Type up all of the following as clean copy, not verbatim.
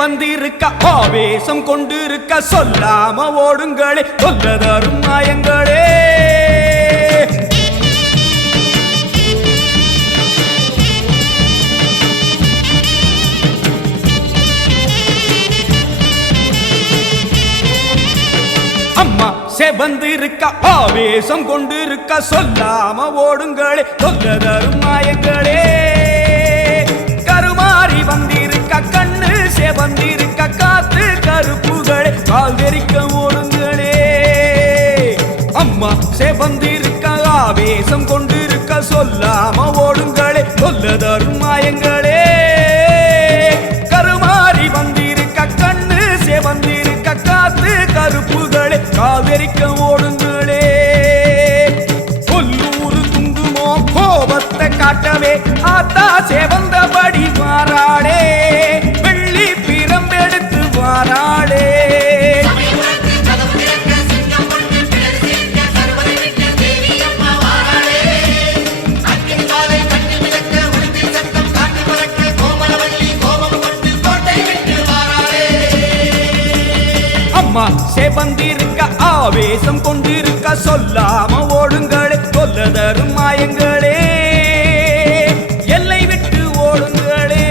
செவந்திருக்க ஆவேசம் கொண்டிருக்க சொல்லாம ஓடுங்களே சொல்லதரும் மாயங்களே. அம்மா செவந்திருக்க ஆவேசம் கொண்டிருக்க சொல்லாம ஓடுங்களே சொல்லதரும் மாயங்களே. கருமாறி வந்திருக்க கண்ணு செவந்திருக்க காத்து கருப்புகளே கால் தெரிக்க ஓடுங்களே. அம்மா செவந்திருக்க ஆவேசம் கொண்டிருக்க சொல்லாம ஓடுங்களே சொல்லதரும் மாயங்களே. கருமாறி வந்திருக்க கண்ணு செவந்திருக்க காத்து கருப்புகளே கால் தெரிக்க ஓடுங்களே. கொல்லூரு துங்குமோ கோபத்தை காட்டவே ஆத்தா செவந்தபடி வாராளே வெள்ளி பிரம்பெடுத்து வாராளே. அம்மா செவந்திருக்க ஆவேசம் கொண்டிருக்க சொல்லாம ஓடுங்களே சொல்லதரும் மாயங்களே. எல்லை விட்டு ஓடுங்களே.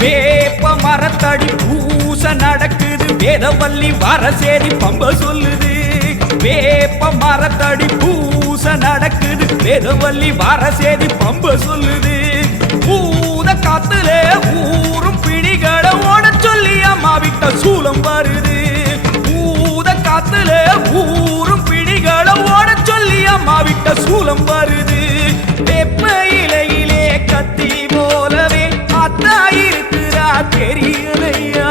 வேப்ப மரத்தடி பூச நடக்குது வேதவல்லி வரசேரி பம்ப சொல்லுது. வேப்ப மரத்தடி பூச நடக்குது வேதவல்லி வரசேரி பம்ப சொல்லுது. பூத காத்துல ஊரும் பிடிகளை ஓட சொல்லி அம்மா விட்ட சூலம் வருது. பூத காத்துல ஊரும் பிடிகளை ஓட சொல்லி அம்மா விட்ட சூலம் வருது. வேப்ப இலையிலே கத்தி போலவே அத்தா இருக்கிறா தெரியலையா.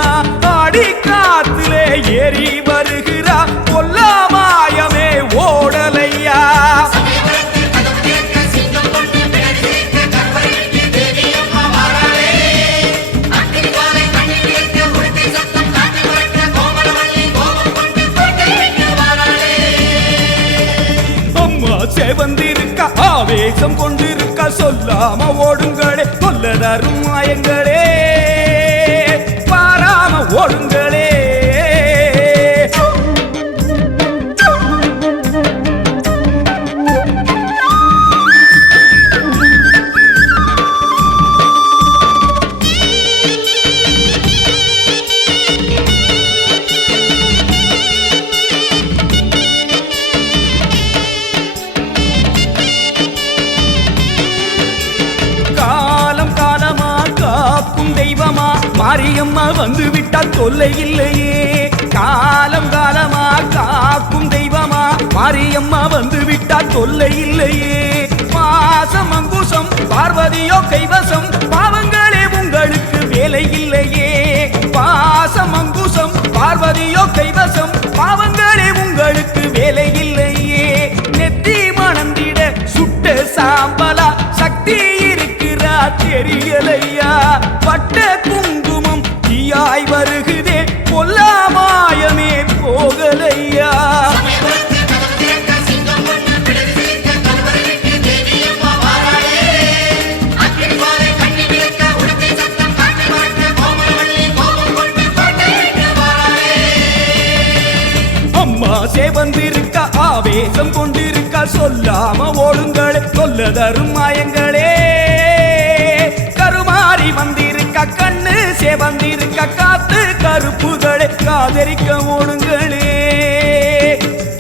ஆடி காத்திலே ஏறி வருகிறா கொல்லாமாயமே ஓடலையா. அம்மா செவந்திருக்க ஆவேசம் கொண்டிருக்க சொல்லாம ஓடுங்களே சொல்லதரும் மாயங்களே. பாராம ஓடுங்களே. தெய்வமா மாரியம்மா வந்து விட்டா தொல்லை இல்லையே. காலம் காலமா காக்கும் தெய்வமா மாரியம்மா வந்து விட்டா தொல்லை இல்லையே. பாசம் அங்குசம் பார்வதியோ கைவசம் பாவங்களே உங்களுக்கு வேலை இல்லையே. பாசம் அங்குசம் பார்வதியோ கைவசம் பாவங்களே உங்களுக்கு வேலை இல்லையே. நெத்தி மணந்திட சுட்ட சாம்பலா சக்தி இருக்கிறா தெரியலையா. பட்ட குங்குமம் தீயாய் வருகுதே கொல்லாமாயமே போகலையா. அம்மா செவந்திருக்க ஆவேசம் கொண்டிருக்க சொல்லாம ஓடுங்களே சொல்லதரும் மாயங்களே. கருமாறி வந்திருக்க கண்ணு செவந்திருக்க காத்து கருப்புகளே காதரிக்க ஓடுங்களே.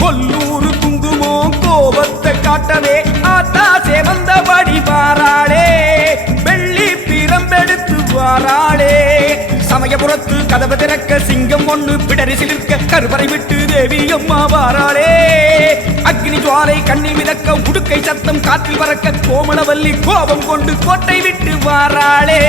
கொல்லூரு குங்குமோ கோபத்தை காட்டவே ஆத்தா செவந்தபடி வாராளே வெள்ளி பிரம்பெடுத்து வாராளே. சமயபுரத்து கதவு திறக்க சிங்கம் ஒண்ணு பிடரி சிலிர்க்க கருவறை விட்டு தேவி அம்மா வாராளே. அக்னி ஜுவாலை கண்ணி மிதக்க உடுக்கை சத்தம் காற்றில் பறக்க கோமளவல்லி கோபம் கொண்டு கோட்டை விட்டு வாராளே.